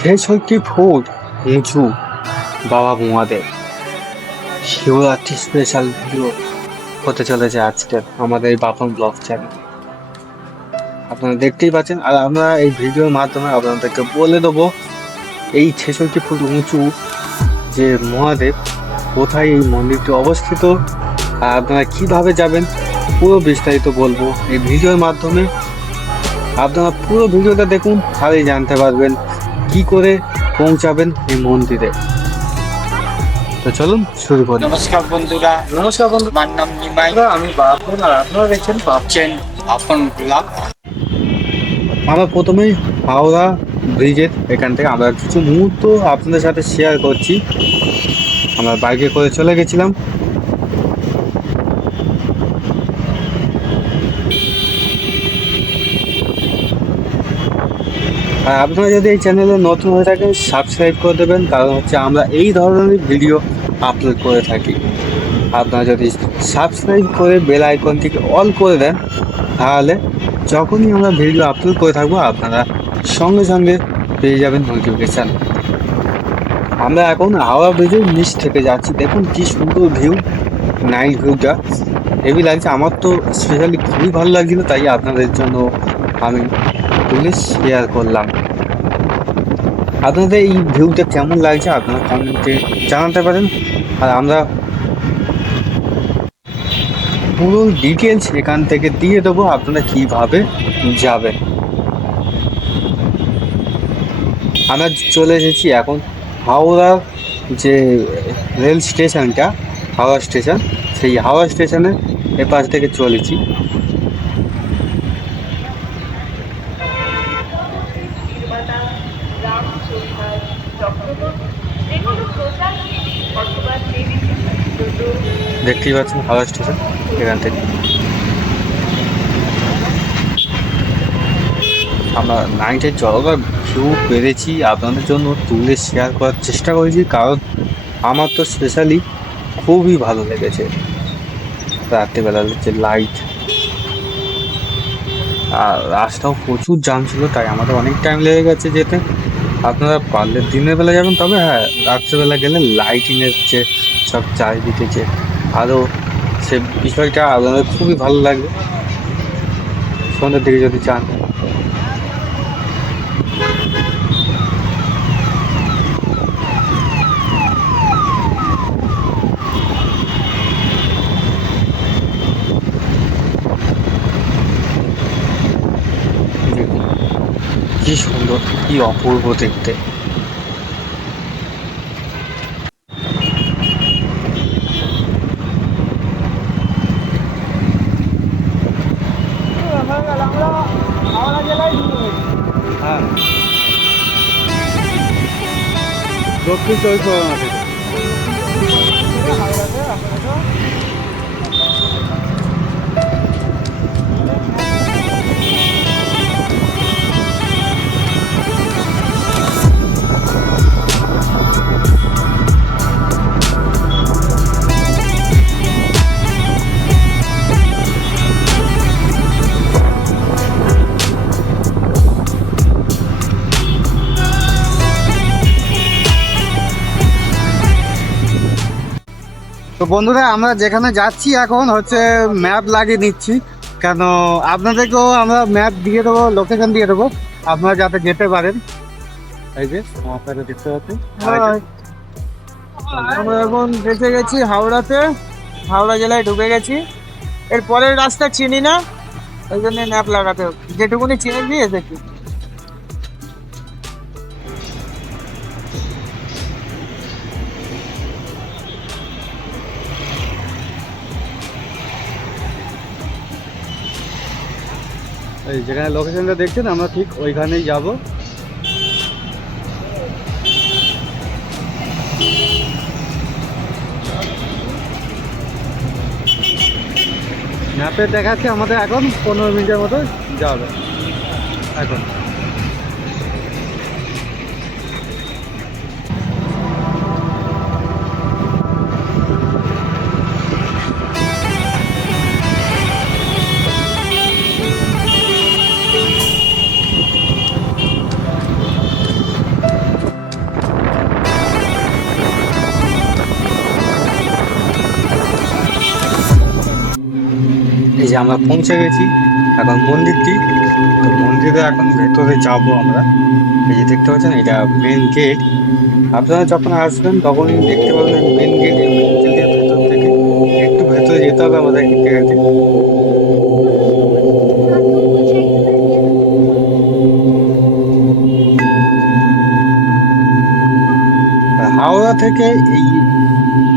ছেষট্টি ফুট উঁচু বাবা মহাদেব শিবরাত্রি স্পেশাল ভিডিও হতে চলেছে আজকের আমাদের এই বাপন ব্লগ চ্যানেল। আপনারা দেখতেই পাচ্ছেন, আর আমরা এই ভিডিওর মাধ্যমে আপনাদেরকে বলে দেবো এই 66 ফুট উঁচু যে মহাদেব, কোথায় এই মন্দিরটি অবস্থিত, আর আপনারা কিভাবে যাবেন পুরো বিস্তারিত বলবো এই ভিডিওর মাধ্যমে। আপনারা পুরো ভিডিওটা দেখুন, তাহলেই জানতে পারবেন কি করে পৌঁছাবেন এই মন্দিরে। তো চলুন শুরু করি। নমস্কার বন্ধুরা, নমস্কার বন্ধু, আমার নাম নিমাই। আমি বাপন আর আপনারা দেখছেন ভাবছেন আপন ব্লগ। আমরা প্রথমেই হাওড়া ব্রিজের এখান থেকে আমরা কিছু মুহূর্ত আপনাদের সাথে শেয়ার করছি। আমরা বাইকে করে চলে গেছিলাম। আর আপনারা যদি এই চ্যানেলে নতুন হয়ে থাকেন সাবস্ক্রাইব করে দেবেন, কারণ হচ্ছে আমরা এই ধরনের ভিডিও আপলোড করে থাকি। আপনারা যদি সাবস্ক্রাইব করে বেল আইকনটিকে অল করে দেন, তাহলে যখনই আমরা ভিডিও আপলোড করে থাকবো আপনারা সঙ্গে সঙ্গে পেয়ে যাবেন নোটিফিকেশান। আমরা এখন হাওড়া ব্রিজের নিচ থেকে যাচ্ছি। দেখুন কি সুন্দর ভিউ, নাইট ভিউটা হেভি লাগছে। আমার তো স্পেশালি খুবই ভালো লাগছিল, তাই আপনাদের জন্য আমি তুলে শেয়ার করলাম। আপনাদের এই ভিউটা কেমন লাগছে আপনারা কমেন্টে জানাতে পারেন। আর আমরা পুরো ডিটেলস এখান থেকে দিয়ে দেবো আপনারা কিভাবে যাবেন। আমরা চলে এসেছি এখন হাওড়ার যে রেল স্টেশনটা, হাওড়া স্টেশন, সেই হাওড়া স্টেশনের এপাশ থেকে চলেছি। দেখতেই পাচ্ছেন হাওড়া স্টেশন, এখান থেকে আমরা নাইটের জলটা ভিউ পেরেছি আপনাদের জন্য তুলে শেয়ার করার চেষ্টা করেছি, কারণ আমার তো স্পেশালি খুবই ভালো লেগেছে রাত্রিবেলার যে লাইট। আর রাস্তাও প্রচুর জাম ছিল, তাই আমাদের অনেক টাইম লেগে গেছে যেতে। আপনারা পারলে দিনের বেলা যাবেন, তবে হ্যাঁ রাত্রেবেলা গেলে লাইটিংয়ের যে সব চারিদিকে যে আরও সে বিষয়টা আপনাদের খুবই ভালো লাগবে সন্ধ্যের দিকে যদি চান। কি সুন্দর, কি অপূর্ব দেখতে। হ্যাঁ, দক্ষিণ চব্বিশ পরগনা থেকে। তো বন্ধুরা, আমরা যেখানে যাচ্ছি এখন হচ্ছে ম্যাপ লাগিয়ে নিচ্ছি, কেন আপনাদেরকেও আমরা ম্যাপ দিয়ে দেবো, লোকেশন দিয়ে দেবো, আপনারা যাতে যেতে পারেন। এই যে আপনারা দেখতে পাচ্ছেন আমরা এখন বেঁচে গেছি হাওড়াতে, হাওড়া জেলায় ঢুকে গেছি। এর পরের রাস্তা চিনি না, ওই জন্য ম্যাপ লাগাতে হবে। যেটুকুনি চিনেছি এসেছি। এই যেখানে লোকেশনটা দেখছেন আমরা ঠিক ওইখানেই যাব। ম্যাপে দেখাচ্ছে আমাদের এখন 15 মিনিটের মতো যাবে এখন। যে আমরা পৌঁছে গেছি এখন মন্দিরটি। তো মন্দিরে এখন ভেতরে যাব আমরা। এই যে দেখতে পাচ্ছেন এটা মেন গেট। আপনারা যখন আসবেন তখনই দেখতে পাবেন মেন গেট। এই মেন গেটের ভেতর থেকে একটু ভেতরে যেতে হবে আমাদের হেঁটে হেঁটে। আর হাওড়া থেকে এই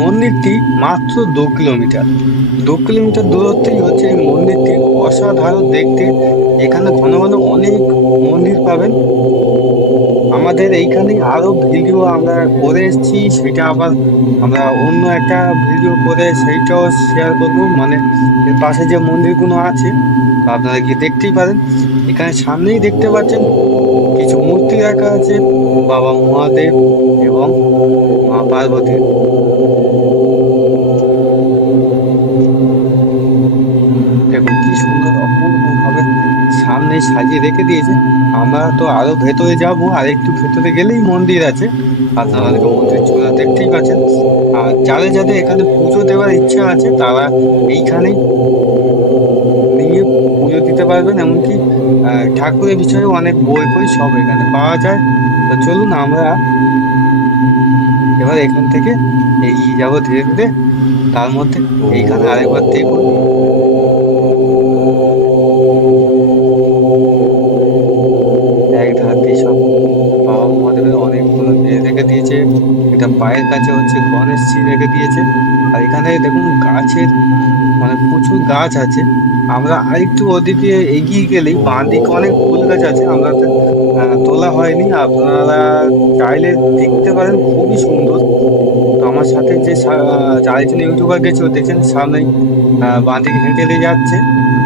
মন্দিরটি মাত্র 2 কিলোমিটার। 2 কিলোমিটার দূরত্বেই হচ্ছে এই মন্দিরটি। অসাধারণ দেখতে। এখানে ঘন ঘন অনেক মন্দির পাবেন। আমাদের এইখানে আরো ভিডিও আমরা করে এসেছি, সেটা আবার আমরা অন্য একটা ভিডিও করে সেইটাও শেয়ার করবো। মানে এর পাশে যে মন্দিরগুলো আছে আপনারা গিয়ে দেখতেই পারেন। এখানে সামনেই দেখতে পাচ্ছেন কিছু মূর্তি রাখা আছে, বাবা মহাদেব এবং মা পার্বতীর। দেখুন কি সুন্দর অপূর্ব ভাবে সামনে সাজিয়ে রেখে দিয়েছে। আমরা তো আরো ভেতরে যাব, আর একটু ভেতরে গেলেই মন্দির আছে। আপনারা মন্দির চূড়া দেখতেই পাচ্ছেন। আর যাদের যাদের এখানে পুজো দেওয়ার ইচ্ছা আছে তারা এইখানেই নিয়ে পুজো দিতে পারবেন। এমনকি ঠাকুরের বিষয়ে অনেক বই বই সব এখানে পাওয়া যায়। তো চলুন আমরা এবার এখান থেকে এগিয়ে যাবো ধীরে ধীরে। তার মধ্যে এইখানে আরেকবার দেখুন এক ধার দিয়ে সব বাবা মহাদেবের অনেকগুলো রেখে দিয়েছে। এটা পায়ের কাছে হচ্ছে গণেশজি রেখে দিয়েছে। আর এখানে দেখুন গাছের মানে প্রচুর গাছ আছে। আমরা আরেকটু ওদিকে এগিয়ে গেলেই বাঁ দিকে অনেক ফুল গাছ আছে, আমরা তোলা হয়নি। আপনারা চাইলে দেখতে পারেন, খুবই সুন্দর। তো আমার সাথে যে আরেকজন ইউটিউবার গেছে দেখছেন সামনে বাঁ দিকে হেঁটে দিয়ে যাচ্ছে,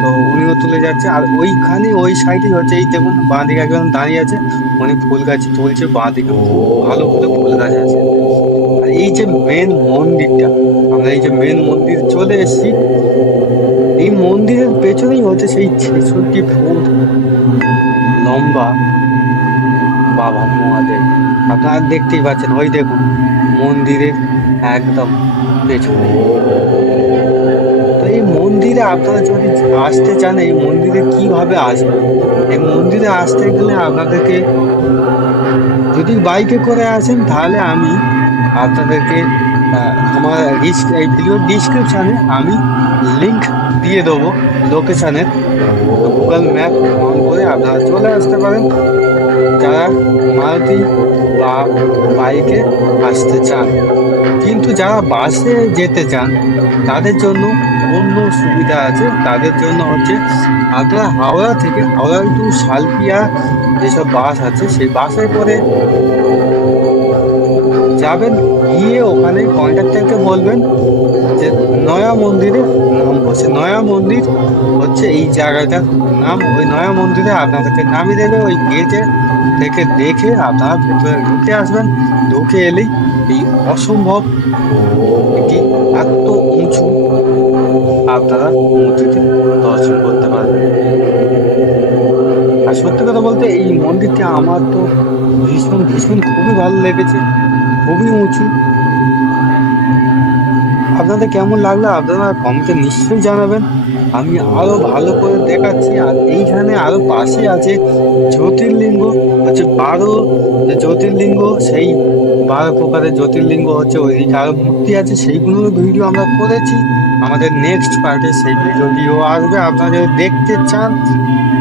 তো উনিও তুলে যাচ্ছে। আর ওইখানে ওই সাইডে হচ্ছে এই দেখুন বাঁ দিকে একজন দাঁড়িয়ে আছে, উনি ফুল গাছ তুলছে। বাঁ দিকে খুব ভালো ভালো ফুল গাছ আছে। আর এই যে মেন মন্দিরটা, আমরা এই যে মেন মন্দির চলে এসেছি। এই মন্দিরের পেছনেই হচ্ছে সেই 66 ফুট লম্বা বাবা মহাদেব। আপনারা দেখতেই পাচ্ছেন, ওই দেখুন মন্দিরের একদম পেছনে। তো এই মন্দিরে আপনারা যদি আসতে চান, এই মন্দিরে কিভাবে আসবেন? এই মন্দিরে আসতে গেলে আপনাদেরকে যদি বাইকে করে আসেন তাহলে আমি আপনাদেরকে আমার এই ভিডিওর ডিসক্রিপশানে আমি লিংক দিয়ে দেবো লোকেশানের। গুগল ম্যাপ অন করে আপনারা চলে আসতে পারেন যারা মারুতি বা বাইকে আসতে চান। কিন্তু যারা বাসে যেতে চান তাদের জন্য অন্য সুবিধা আছে। তাদের জন্য হচ্ছে আপনারা হাওড়া থেকে হাওড়া টু শালকিয়া যেসব বাস আছে সেই বাসে করে যাবেন। গিয়ে ওখানে কন্ডাক্টরকে বলবেন যে নয়া মন্দিরে নামবো। সে নয়া মন্দির হচ্ছে এই জায়গাটার নাম। ওই নয়া মন্দিরে আপনাদেরকে নামিয়ে দেবে। ওই গেটে থেকে দেখে আপনারা ভেতরে ঢুকে আসবেন। ঢুকে এলেই এই অসম্ভব একটি এত উঁচু আপনারা মূর্তিতে দর্শন করতে পারবেন। আর সত্যি কথা বলতে এই মন্দিরটি আমার তো ভীষণ ভীষণ খুবই ভালো লেগেছে। খুবই উঁচু। আপনাদের কেমন লাগলো আপনারা কমেন্টে নিশ্চয়ই জানাবেন। আমি আরো ভালো করে দেখাচ্ছি। আর এইখানে আরো পাশে আছে জ্যোতির্লিঙ্গ, হচ্ছে 12 যে জ্যোতির্লিঙ্গ, সেই 12 প্রকারের জ্যোতির্লিঙ্গ হচ্ছে ওইদিকে আরো মূর্তি আছে। সেইগুলোর ভিডিও আমরা করেছি। আমাদের নেক্সট পার্টে সেই ভিডিও আসবে। আপনারা যদি দেখতে চান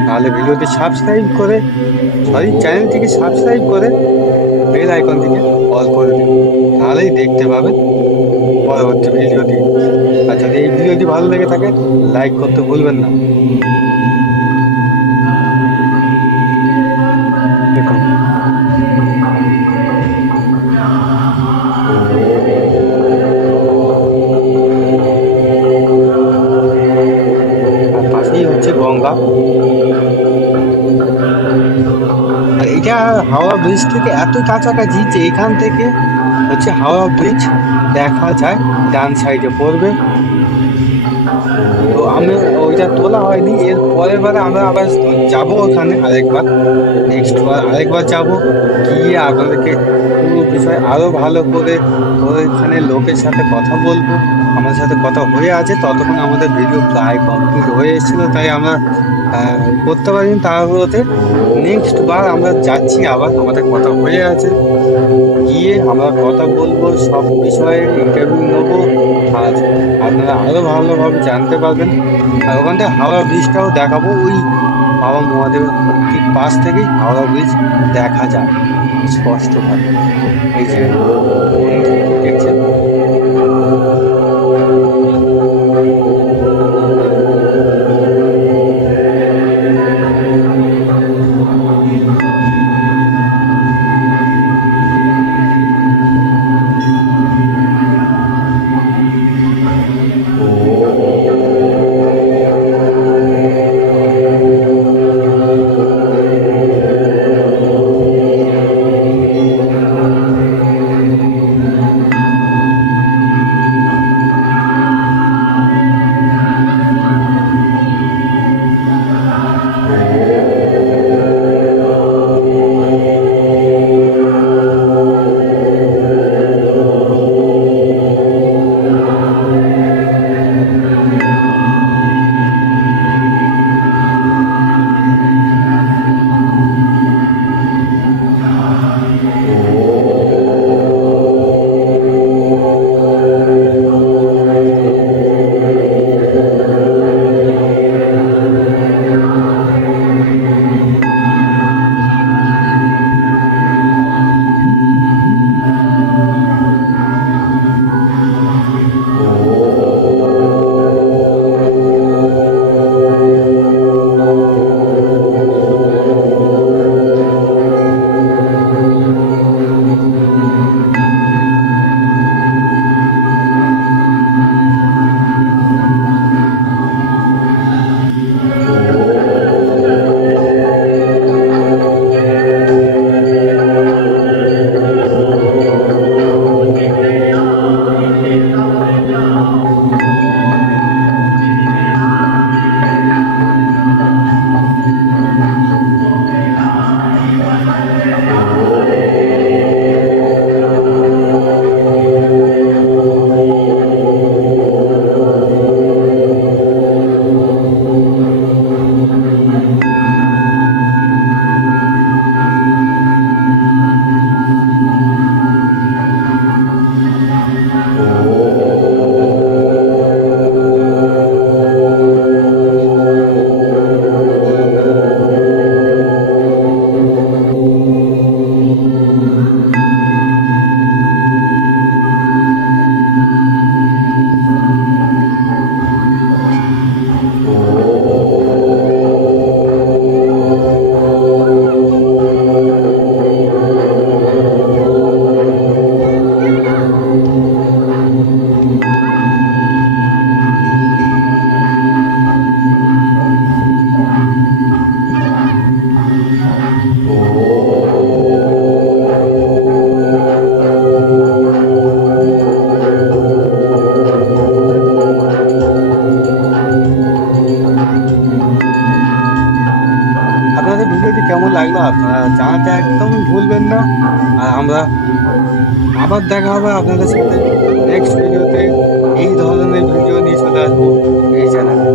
তাহলে ভিডিওটি সাবস্ক্রাইব করে চ্যানেলটিকে সাবস্ক্রাইব করে বেল আইকনটিকে অল করে দিন, তাহলেই দেখতে পাবেন পরবর্তী ভিডিওটি। আর যদি এই ভিডিওটি ভালো লেগে থাকে লাইক করতে ভুলবেন না। দেখুন আর পাশেই হচ্ছে গঙ্গা। আর এটা হাওড়া ব্রিজ থেকে এত কাছাকাছি যে এখান থেকে হচ্ছে হাওড়া ব্রিজ দেখা যায়। ডান সাইডে পড়বে। তো আমি ওইটা তোলা হয়নি, এর পরের বারে আমরা আবার যাবো ওখানে আরেকবার, নেক্সট বার আরেকবার যাব, গিয়ে আপনাদেরকে পুরো বিষয় আরো ভালো করে ওইখানে লোকের সাথে কথা বলবো। আমাদের সাথে কথা হয়ে আছে, ততক্ষণ আমাদের ভিডিও প্রায় কমপ্লিট হয়ে এসেছিলো, তাই আমরা করতে পারিনি তাড়াহুড়োতে। নেক্সট বার আমরা যাচ্ছি, আবার আমাদের কথা হয়ে আছে, গিয়ে আমরা কথা বলবো, সব বিষয়ে ইন্টারভিউ নেবো, আর আপনারা আরো ভালোভাবে জানতে পারবেন। আর ওখান থেকে হাওড়া ব্রিজটাও দেখাবো, ওই বাবা মহাদেবের ঠিক পাশ থেকেই হাওড়া ব্রিজ দেখা যায় স্পষ্টভাবে। এই যে মন্দিরটি দেখছেন, আপনাদের ভিডিওটি কেমন লাগলো আপনারা জানাতে একদম ভুলবেন না। আর আমরা আবার দেখা হবে আপনাদের সাথে নেক্সট ভিডিওতে। এই ধরনের ভিডিও নিয়ে চলে আসবো এই চ্যানেলে।